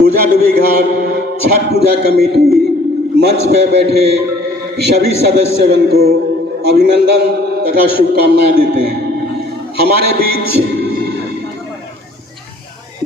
पूजा डूबी घाट छठ पूजा कमेटी मंच पर बैठे सभी सदस्यगण को अभिनंदन तथा शुभकामनाएं देते हैं। हमारे बीच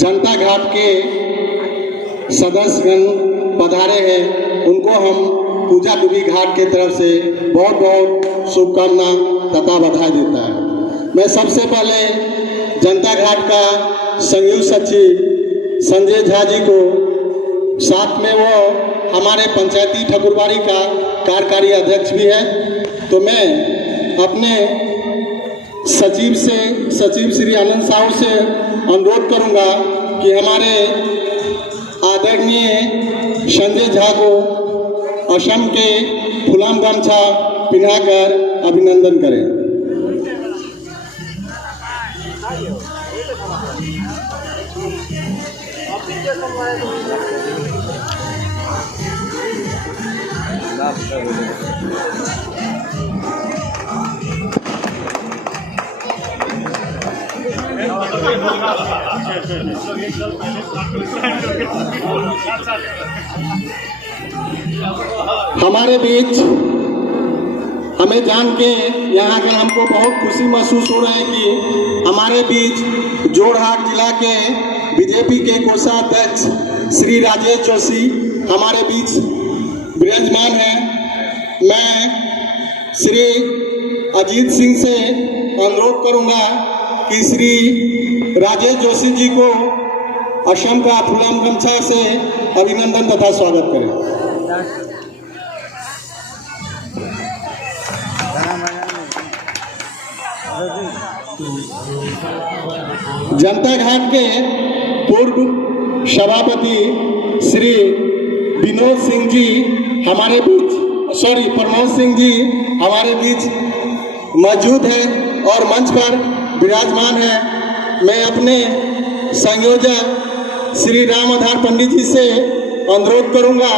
जनता घाट के सदस्यगण पधारे हैं, उनको हम पूजा डूबी घाट के तरफ से बहुत बहुत शुभकामना तथा बधाई देता है। मैं सबसे पहले जनता घाट का संयुक्त सचिव संजय झा जी को, साथ में वो हमारे पंचायती ठकुरबाड़ी का कार्यकारी अध्यक्ष भी है, तो मैं अपने सचिव श्री आनंद साहू से अनुरोध करूंगा कि हमारे आदरणीय संजय झा को असम के फुलाम गमछा पिन्हाकर अभिनंदन करें। हमारे बीच हमें जान के यहाँ आकर हमको बहुत खुशी महसूस हो रहा है कि हमारे बीच जोरहाट जिला के बीजेपी के कोषाध्यक्ष श्री राजेश जोशी हमारे बीच विराजमान हैं। मैं श्री अजीत सिंह से अनुरोध करूंगा कि श्री राजेश जोशी जी को असम का फुलाम गमछा से अभिनंदन तथा स्वागत करें। जनता घाट के पूर्व सभापति श्री प्रमोद सिंह जी हमारे बीच मौजूद है और मंच पर विराजमान है। मैं अपने संयोजक श्री राम आधार पंडित जी से अनुरोध करूंगा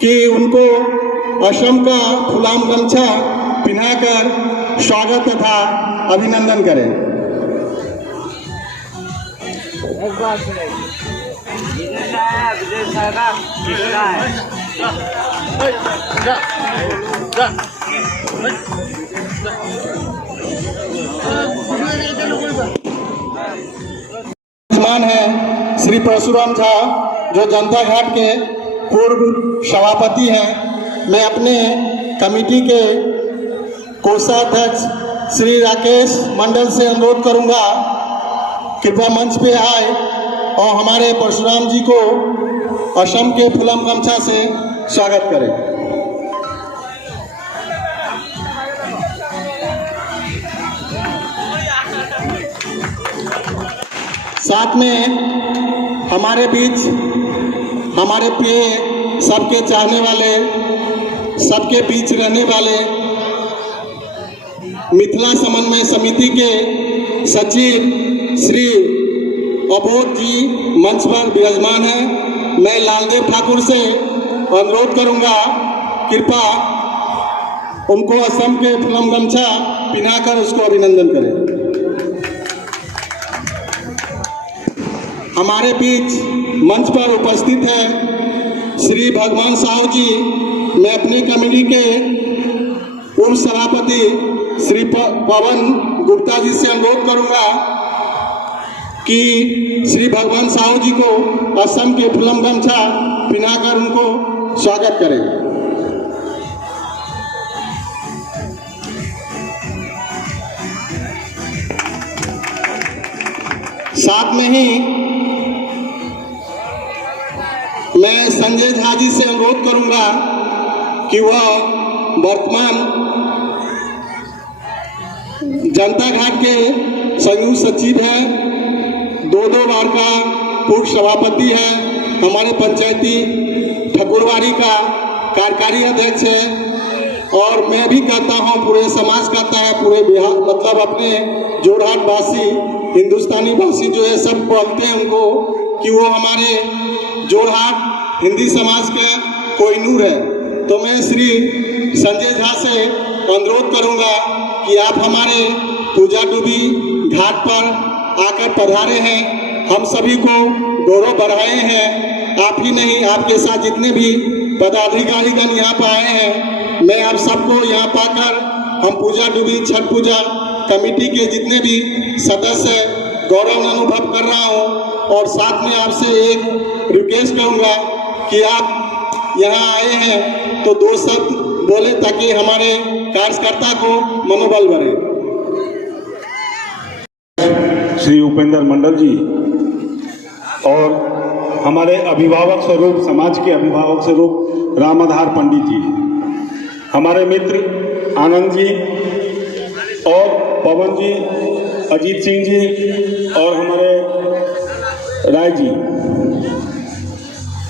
कि उनको असम का फुलाम गमछा पिन्हाकर स्वागत तथा अभिनंदन करें। मेहमान है श्री परशुराम झा जो जनता घाट के पूर्व सभापति हैं। मैं अपने कमेटी के कोषाध्यक्ष श्री राकेश मंडल से अनुरोध करूंगा कृपया मंच पे आए और हमारे परशुराम जी को असम के फुलाम गमछा से स्वागत करें। साथ में हमारे बीच हमारे प्रिय सबके चाहने वाले, सबके बीच रहने वाले मिथिला समन्वय समिति के सचिव श्री अबोध जी मंच पर विराजमान हैं। मैं लालदेव ठाकुर से अनुरोध करूंगा कृपया उनको असम के फुलाम गमछा पिन्हाकर उसको अभिनंदन करें। हमारे बीच मंच पर उपस्थित है श्री भगवान साहू जी। मैं अपनी कमेटी के पूर्व सभापति श्री पवन गुप्ता जी से अनुरोध करूंगा कि श्री भगवान साहू जी को असम के फुलाम गमछा पिन्हाकर उनको स्वागत करें। साथ में ही मैं संजय झा जी से अनुरोध करूंगा कि वह वर्तमान जनता घाट के संयुक्त सचिव हैं, दो बार का पूर्व सभापति है, हमारे पंचायती ठकुरबाड़ी का कार्यकारी अध्यक्ष है और मैं भी कहता हूँ, पूरे समाज कहता है, पूरे बिहार मतलब अपने जोरहाट वासी हिंदुस्तानी वासी जो है सब बोलते हैं उनको कि वो हमारे जोरहाट हिंदी समाज का कोहिनूर है। तो मैं श्री संजय झा से अनुरोध करूंगा कि आप हमारे पूजा डूबी घाट पर आकर पधारे हैं, हम सभी को गौरव बढ़ाए हैं। आप ही नहीं, आपके साथ जितने भी पदाधिकारीगण यहाँ पर आए हैं, मैं आप सबको यहाँ पाकर हम पूजा डूबी छठ पूजा कमेटी के जितने भी सदस्य गौरव अनुभव कर रहा हूँ। और साथ में आपसे एक रिक्वेस्ट करूँगा कि आप यहाँ आए हैं तो 2 शब्द बोले ताकि हमारे कार्यकर्ता को मनोबल बढ़े। श्री उपेंद्र मंडल जी और हमारे अभिभावक स्वरूप, समाज के अभिभावक स्वरूप रामाधार पंडित जी, हमारे मित्र आनंद जी और पवन जी, अजीत सिंह जी और हमारे राय जी,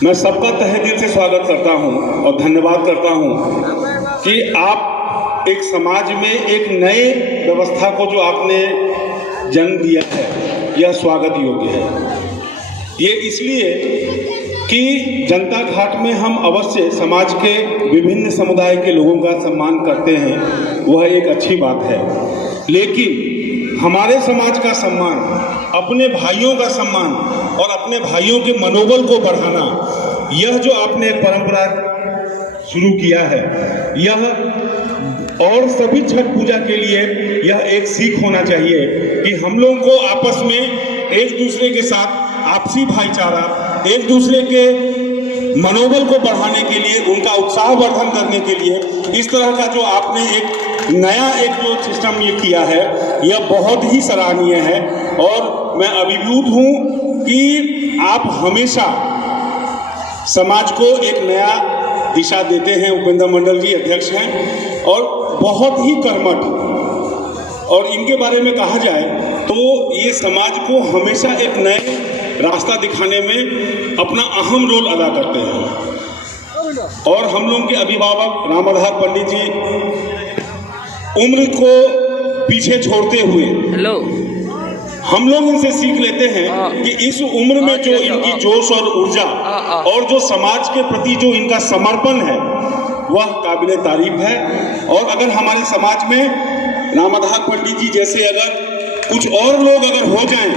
मैं सबका तहे दिल से स्वागत करता हूं और धन्यवाद करता हूं कि आप एक समाज में एक नए व्यवस्था को जो आपने जन्म दिया है, यह स्वागत योग्य है। ये इसलिए कि जनता घाट में हम अवश्य समाज के विभिन्न समुदाय के लोगों का सम्मान करते हैं, वह एक अच्छी बात है। लेकिन हमारे समाज का सम्मान, अपने भाइयों का सम्मान और अपने भाइयों के मनोबल को बढ़ाना, यह जो आपने एक परंपरा शुरू किया है, यह और सभी छठ पूजा के लिए यह एक सीख होना चाहिए कि हम लोगों को आपस में एक दूसरे के साथ आपसी भाईचारा, एक दूसरे के मनोबल को बढ़ाने के लिए, उनका उत्साह वर्धन करने के लिए इस तरह का जो आपने एक नया जो सिस्टम ये किया है, यह बहुत ही सराहनीय है। और मैं अभिभूत हूँ कि आप हमेशा समाज को एक नया दिशा देते हैं। उपेंद्र मंडल जी अध्यक्ष हैं और बहुत ही कर्मठ, और इनके बारे में कहा जाए तो ये समाज को हमेशा एक नए रास्ता दिखाने में अपना अहम रोल अदा करते हैं। और हम लोगों के अभिभावक रामाधार पंडित जी उम्र को पीछे छोड़ते हुए हम लोग इनसे सीख लेते हैं कि इस उम्र में जो इनकी जोश और ऊर्जा और जो समाज के प्रति जो इनका समर्पण है, वह काबिले तारीफ है। और अगर हमारे समाज में रामाधार पंडित जी जैसे अगर कुछ और लोग अगर हो जाएं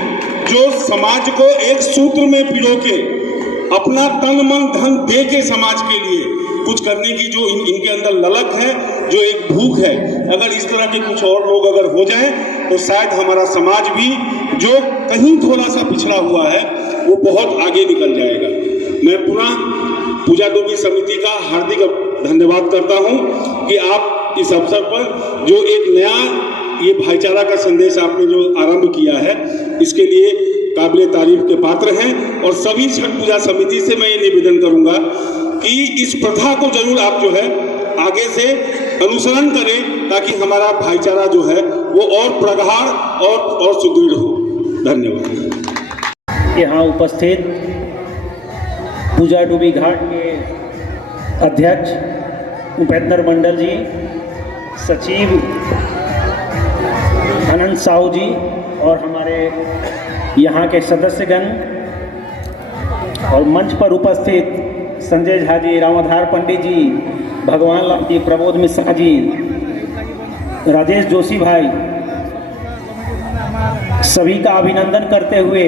जो समाज को एक सूत्र में पिरो के अपना तन मन धन दे के समाज के लिए कुछ करने की जो इनके अंदर ललक है, जो एक भूख है, अगर इस तरह के कुछ और लोग अगर हो जाएं तो शायद हमारा समाज भी जो कहीं थोड़ा सा पिछड़ा हुआ है वो बहुत आगे निकल जाएगा। मैं पुनः पूजा डूबी समिति का हार्दिक धन्यवाद करता हूं कि आप इस अवसर पर जो एक नया ये भाईचारा का संदेश आपने जो आरंभ किया है, इसके लिए काबिले तारीफ के पात्र हैं। और सभी छठ पूजा समिति से मैं ये निवेदन करूंगा कि इस प्रथा को जरूर आप जो है आगे से अनुसरण करें ताकि हमारा भाईचारा जो है वो और प्रगाढ़ और सुदृढ़ हो। धन्यवाद। यहाँ उपस्थित पूजा डूबी घाट के अध्यक्ष उपेंद्र मंडल जी, सचिव अनंत साहू जी और हमारे यहाँ के सदस्यगण और मंच पर उपस्थित संजय झा जी, रामाधार पंडित जी, भगवान लाल जी, प्रबोध मिश्रा जी, राजेश जोशी भाई, सभी का अभिनंदन करते हुए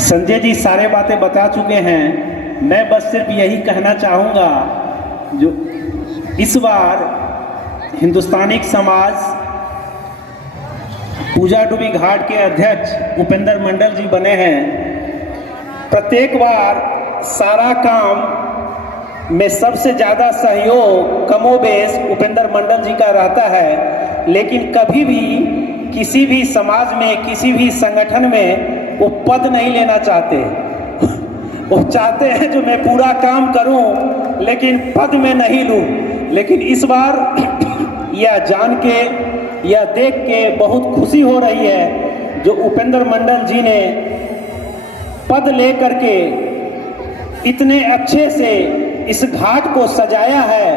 संजय जी सारे बातें बता चुके हैं। मैं बस सिर्फ यही कहना चाहूँगा, जो इस बार हिंदुस्तानी समाज पूजा डूबी घाट के अध्यक्ष उपेंद्र मंडल जी बने हैं। प्रत्येक बार सारा काम में सबसे ज़्यादा सहयोग कमोबेश उपेंद्र मंडल जी का रहता है, लेकिन कभी भी किसी भी समाज में, किसी भी संगठन में वो पद नहीं लेना चाहते। वो चाहते हैं जो मैं पूरा काम करूं लेकिन पद में नहीं लूं। लेकिन इस बार यह जान के, यह देख के बहुत खुशी हो रही है जो उपेंद्र मंडल जी ने पद लेकर के इतने अच्छे से इस घाट को सजाया है।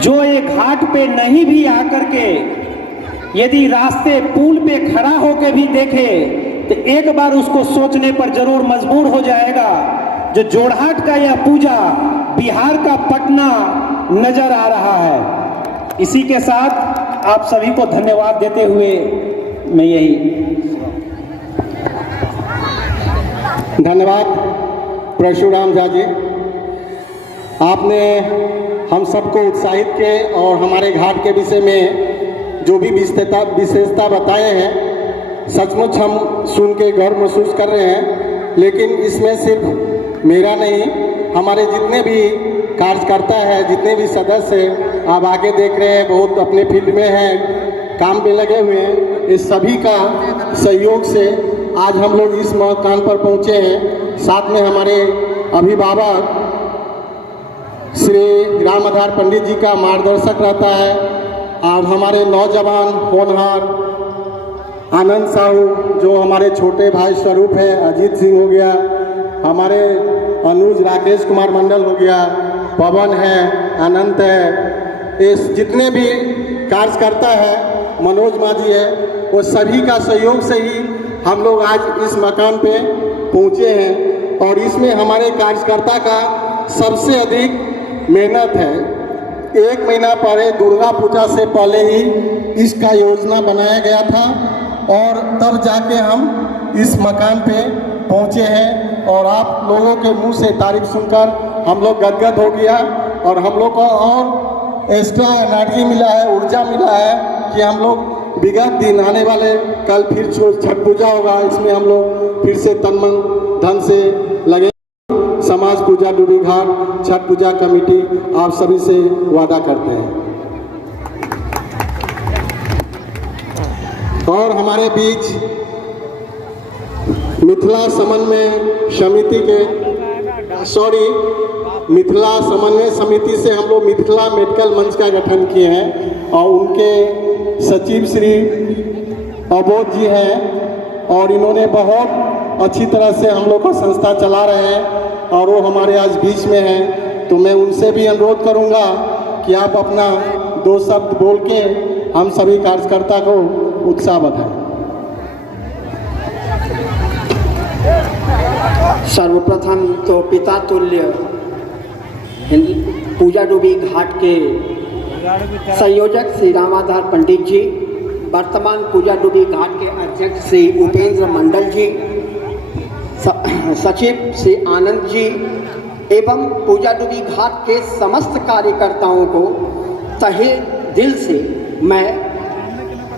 जो ये घाट पे नहीं भी आकर के यदि रास्ते पुल पे खड़ा होकर भी देखे तो एक बार उसको सोचने पर जरूर मजबूर हो जाएगा। जो जोरहाट का यह पूजा बिहार का पटना नजर आ रहा है। इसी के साथ आप सभी को धन्यवाद देते हुए मैं यही धन्यवाद परशुराम झा जी, आपने हम सबको उत्साहित किए और हमारे घाट के विषय में जो भी विशेषता बताए हैं सचमुच हम सुन के गर्व महसूस कर रहे हैं। लेकिन इसमें सिर्फ मेरा नहीं, हमारे जितने भी कार्यकर्ता हैं, जितने भी सदस्य हैं, आप आगे देख रहे हैं बहुत अपने फील्ड में हैं, काम में लगे हुए हैं, इस सभी का सहयोग से आज हम लोग इस मकाम पर पहुँचे हैं। साथ में हमारे अभिभावक श्री राम आधार पंडित जी का मार्गदर्शक रहता है और हमारे नौजवान होनहार आनंद साहू जो हमारे छोटे भाई स्वरूप है, अजीत सिंह हो गया, हमारे अनुज राकेश कुमार मंडल हो गया, पवन है, अनंत है, इस जितने भी कार्यकर्ता है, मनोज माझी है, वो सभी का सहयोग से ही हम लोग आज इस मकाम पे पहुँचे हैं। और इसमें हमारे कार्यकर्ता का सबसे अधिक मेहनत है। 1 महीना पहले दुर्गा पूजा से पहले ही इसका योजना बनाया गया था और तब जाके हम इस मकान पे पहुँचे हैं। और आप लोगों के मुंह से तारीफ सुनकर हम लोग गदगद हो गया और हम लोग को और एक्स्ट्रा एनर्जी मिला है, ऊर्जा मिला है कि हम लोग विगत दिन आने वाले कल फिर छठ पूजा होगा, इसमें हम लोग फिर से तन मन धन से लगे। समाज पूजा डूबी घाट छठ पूजा कमेटी आप सभी से वादा करते हैं। और हमारे बीच मिथिला समन्वय समिति से हम लोग मिथिला मेडिकल मंच का गठन किए हैं और उनके सचिव श्री अबोध जी हैं और इन्होंने बहुत अच्छी तरह से हम लोग का संस्था चला रहे हैं और वो हमारे आज बीच में हैं। तो मैं उनसे भी अनुरोध करूंगा कि आप अपना 2 शब्द बोल के हम सभी कार्यकर्ता को उत्साह बढ़ाएं। सर्वप्रथम तो पिता तुल्य पूजा डूबी घाट के संयोजक श्री राम आधार पंडित जी, वर्तमान पूजा डूबी घाट के अध्यक्ष श्री उपेंद्र मंडल जी, सचिव श्री आनंद जी एवं पूजा डूबी घाट के समस्त कार्यकर्ताओं को तहे दिल से मैं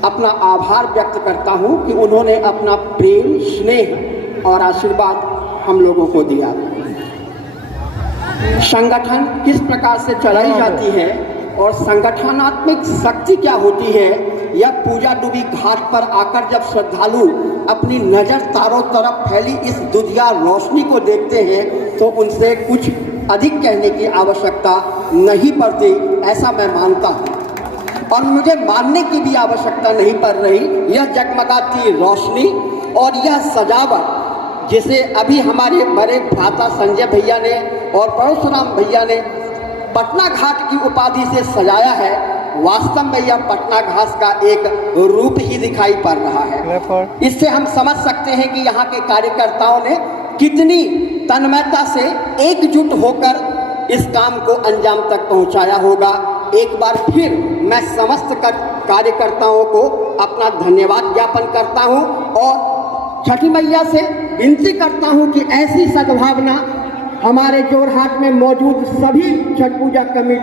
अपना आभार व्यक्त करता हूं कि उन्होंने अपना प्रेम, स्नेह और आशीर्वाद हम लोगों को दिया। संगठन किस प्रकार से चलाई जाती है और संगठनात्मक शक्ति क्या होती है, यह पूजा डूबी घाट पर आकर जब श्रद्धालु अपनी नज़र चारों तरफ फैली इस दुधिया रोशनी को देखते हैं तो उनसे कुछ अधिक कहने की आवश्यकता नहीं पड़ती, ऐसा मैं मानता हूँ। और मुझे मानने की भी आवश्यकता नहीं पड़ रही। यह जगमगाती रोशनी और यह सजावट जिसे अभी हमारे बड़े भ्राता संजय भैया ने और परशुराम भैया ने पटना घाट की उपाधि से सजाया है, वास्तव में यह पटना घाट का एक रूप ही दिखाई पड़ रहा है। इससे हम समझ सकते हैं कि यहाँ के कार्यकर्ताओं ने कितनी तन्मयता से एकजुट होकर इस काम को अंजाम तक पहुँचाया होगा। एक बार फिर मैं समस्त कार्यकर्ताओं को अपना धन्यवाद ज्ञापन करता हूँ और छठी मैया से विनती करता हूँ कि ऐसी सद्भावना हमारे जोरहाट में मौजूद सभी छठ पूजा कमेटी